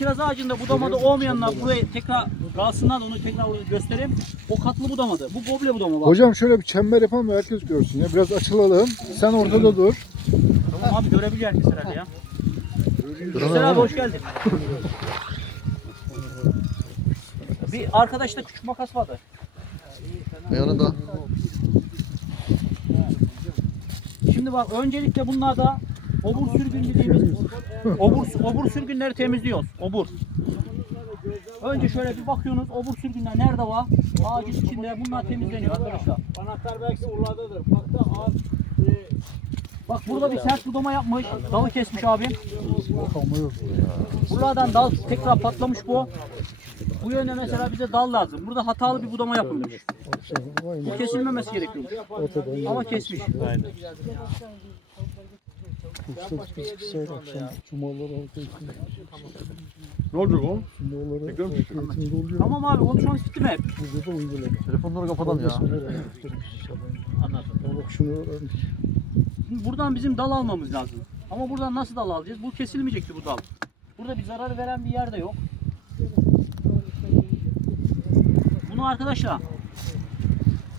kiraz ağacında budamada olmayanlar buraya tekrar kalsınlar onu tekrar göstereyim. O katlı budamadı. Bu goble budama bak. Hocam şöyle bir çember yapalım da herkes görsün ya. Biraz açılalım. Sen ortada dur. Tamam abi görebiliyor herkes herhalde ya. Güzel abi hoş geldin. Bir arkadaşta küçük makas vardı. Yanında. Şimdi bak öncelikle bunlarda obur sürgün dediğimiz obur, obur sürgünleri temizliyoruz. Obur. Önce şöyle bir bakıyorsunuz obur sürgünler nerede var? Ağacın içinde bunlar temizleniyor arkadaşlar. Anahtar belki oradadır. Bak da az e, Bak burada bir sert budama yapmış. Dalı kesmiş abim. Buradan dal tekrar patlamış bu. Bu yönde mesela bize dal lazım. Burada hatalı bir budama yapılmış. Bu kesilmemesi gerekiyor. Ama kesmiş. Ne olacak o? Tamam abi konuşmamız bitti mi hep? Telefonları kapatalım ya. Şimdi buradan bizim dal almamız lazım. Ama buradan nasıl dal alacağız? Bu kesilmeyecekti bu dal. Burada bir zarar veren bir yer de yok. Bunu arkadaşlar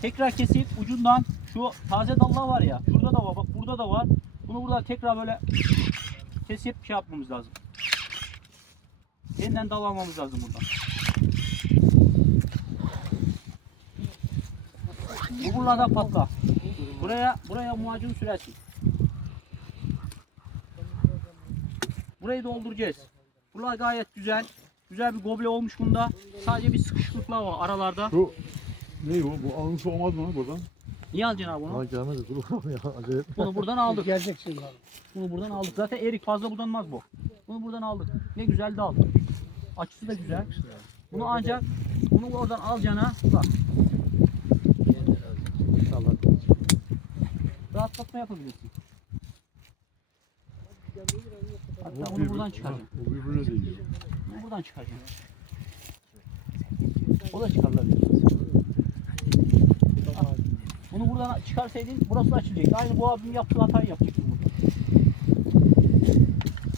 tekrar kesip ucundan şu taze dallar var ya şurada da var bak burada da var. Bunu burada tekrar böyle kesip şey yapmamız lazım. Yeniden dal almamız lazım buradan. Bu buralardan patla. Buraya buraya muacın sürersin. Burayı dolduracağız. Buralar gayet güzel. Güzel bir goble olmuş bunda. Sadece bir sıkışıklıklar var aralarda. Şu ne bu? Bu alınsa olmaz mı buradan? Niye alacaksın abi bunu? gelmedi dur bakalım ya. Bunu buradan aldık. gelecek şimdi. Bunu buradan aldık. Zaten erik fazla budanmaz bu. Bunu buradan aldık. Ne güzel dal. Açısı da güzel. Bunu ancak bunu oradan alacağına bak. Rahatlatma yapabilirsin. Hatta bunu buradan çıkaracaksın. Bu birbirine değiyor. Bunu buradan çıkaracaksın. O da çıkarılabilir. Buradan çıkarsaydın burası açılacaktı. Aynı bu abim yaptığı hatayı yapacaktı burada.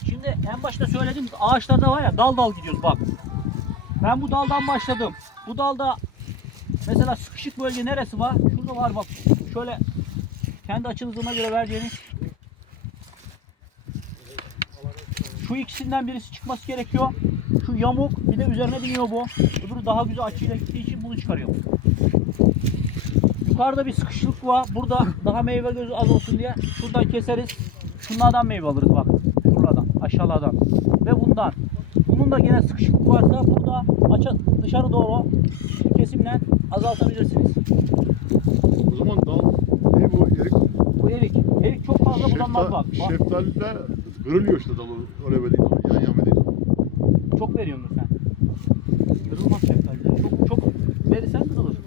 Şimdi en başta söyledim ağaçlarda var ya dal dal gidiyoruz bak. Ben bu daldan başladım. Bu dalda mesela sıkışık bölge neresi var? Şurada var bak. Şöyle kendi açınızına göre vereceğiniz şu ikisinden birisi çıkması gerekiyor. Şu yamuk bir de üzerine biniyor bu. Öbürü daha güzel açıyla gittiği için bunu çıkarıyor. Yukarıda bir sıkışıklık var. Burada daha meyve gözü az olsun diye şuradan keseriz. Şunlardan meyve alırız bak. Şuradan aşağılardan. Ve bundan. Bunun da gene sıkışıklık varsa burada aça, dışarı doğru kesimle azaltabilirsiniz. O zaman dal ne bu erik? Bu erik. Erik çok fazla budanmaz bak. Şeftal, bak. şeftali de kırılıyor işte dalı öyle zaman yan yan zaman. Çok veriyorsun sen. Kırılmaz şeftali. Çok çok verirsen kırılır.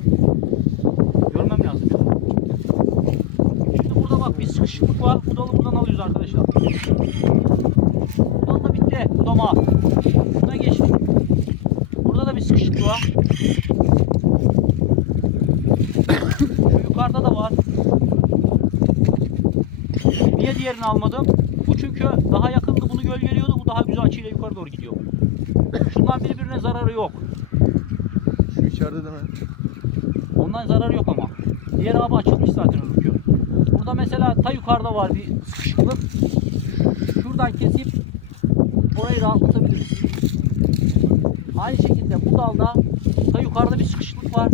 Görmem lazım ya. Şimdi burada bak bir sıkışıklık var. Bu dalı buradan alıyoruz arkadaşlar. Bu dal da bitti. Budama. Buna geçtik. Burada da bir sıkışıklık var. Şu yukarıda da var. Niye diğerini almadım? Bu çünkü daha yakındı bunu gölgeliyordu. Bu daha güzel açıyla yukarı doğru gidiyor. Şundan birbirine zararı yok. Şu içeride deme. Ondan zararı yok ama. Diğer abi açılmış zaten öbürkü. Burada mesela ta yukarıda var bir sıkışıklık. Şuradan kesip orayı rahatlatabiliriz. Aynı şekilde bu dalda ta yukarıda bir sıkışıklık var.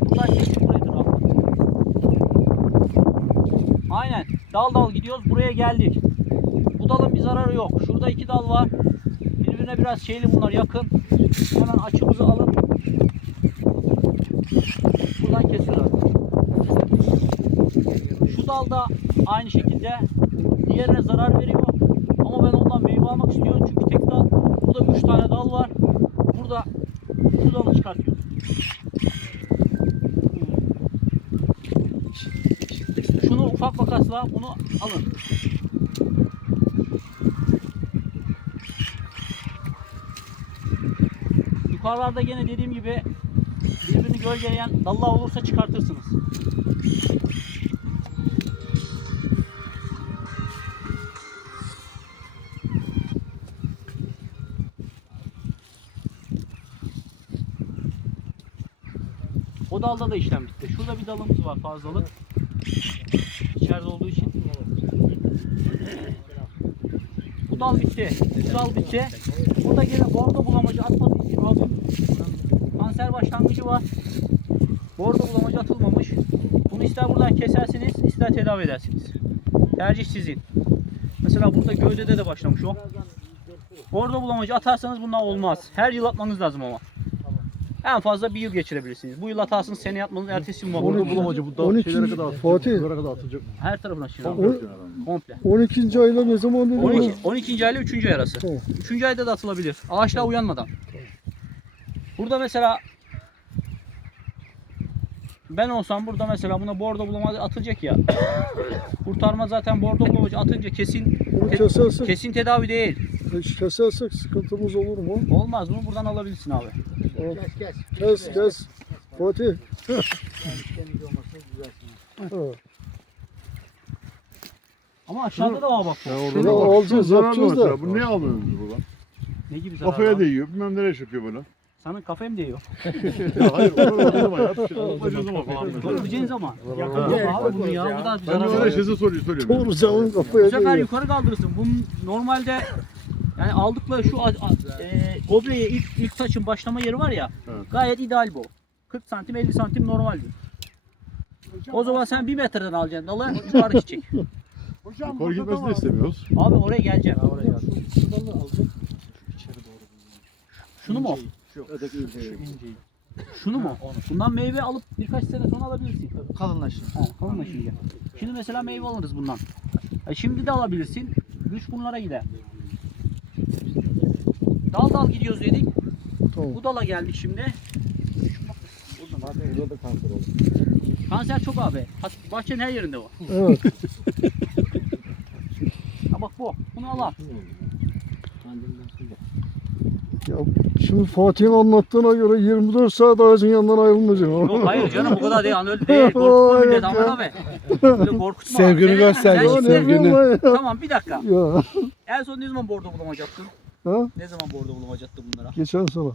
Buradan kesip burayı da. Aynen. Dal dal gidiyoruz. Buraya geldik. Bu dalın bir zararı yok. Şurada iki dal var. Birbirine biraz şeyli bunlar yakın. Hemen açımızı alıp buradan kesiyoruz. Dal da aynı şekilde diğerine zarar veriyor. Ama ben ondan meyve almak istiyorum. Çünkü tek dal. Burada üç tane dal var. Burada şu dalı çıkartıyoruz. Şunu ufak makasla bunu alın. Yukarılarda gene dediğim gibi birbirini gölgeleyen dallar olursa çıkartırsınız. O dalda da işlem bitti. Şurada bir dalımız var fazlalık. İçeride olduğu için. Bu dal bitti. Bu dal bitti. Burada gene bordo bulamacı atmadığı için abim kanser başlangıcı var. Bordo bulamacı atılmamış. Bunu ister buradan kesersiniz, ister tedavi edersiniz. Tercih sizin. Mesela burada gövdede de başlamış o. Bordo bulamacı atarsanız bundan olmaz. Her yıl atmanız lazım ama. En fazla bir yıl geçirebilirsiniz. Bu yıl atarsınız, seneye atmanız, ertesi yıl Onu muhakkak bulamacı bu da 12. şeylere kadar atılacak. Fatih. Buralara kadar atılacak. Her tarafına şimdi. On- Komple. 12. ayla ne zaman dedi? 12, 12. ayla 3. ay arası. Tamam. 3. ayda da atılabilir. Ağaçlar uyanmadan. Burada mesela ben olsam burada mesela buna bordo bulamacı atılacak ya. Kurtarma zaten bordo bulamacı atınca kesin Bunu te- kesersek, kesin tedavi değil. kesersek sıkıntımız olur mu? Olmaz bunu buradan alabilirsin abi. Kes kes. Kes kes. Fatih. Evet. Ama aşağıda da var bak. bu. Ya orada bak, alacağız, yapacağız da. Bu ne almıyoruz biz buradan? Ne gibi zarar Kafaya değiyor. Bilmem nereye çöküyor böyle. Sana kafaya mı değiyor? ya hayır onu acıma ya. Bir şey acıma falan. Göreceğin zaman. Yakın Ha. bak abi bunu ya. Bu da bir Ben zarar de öyle şeyse soruyu söylüyorum. Doğru canın kafaya Bu sefer değiyor. yukarı kaldırırsın. Bunun normalde yani aldıkları şu a- a- e, ilk, ilk taçın başlama yeri var ya Evet. gayet ideal bu. 40 santim 50 santim normaldir. O zaman sen 1 metreden alacaksın dalı yukarı gidecek. Yukarı gitmesini istemiyoruz. Abi oraya geleceğim. Şunu mu? Öteki inceyi. Şunu mu? Bundan meyve alıp birkaç sene sonra alabilirsin. Kalınlaşın. Ha, kalınlaşınca. Şimdi mesela meyve alırız bundan. E şimdi de alabilirsin. Güç bunlara gider. Dal dal gidiyoruz dedik. Tamam. Bu dala geldik şimdi. Zaten burada da kanser oldu. Kanser çok abi. Bahçenin her yerinde var. Evet. Ha bak bu. Bunu al al. Ya şimdi Fatih'in anlattığına göre 24 saat ağacın yanından ayrılmayacak. Yok hayır canım bu kadar değil. An öyle değil. Korkutma millet. Ahmet abi. Böyle korkutma. Sevgini göster, ya. Tamam bir dakika. Ya. En son ne zaman bordo bulamacaktın? Ha? Ne zaman bordo bulamacaktın bunlara? Geçen sene.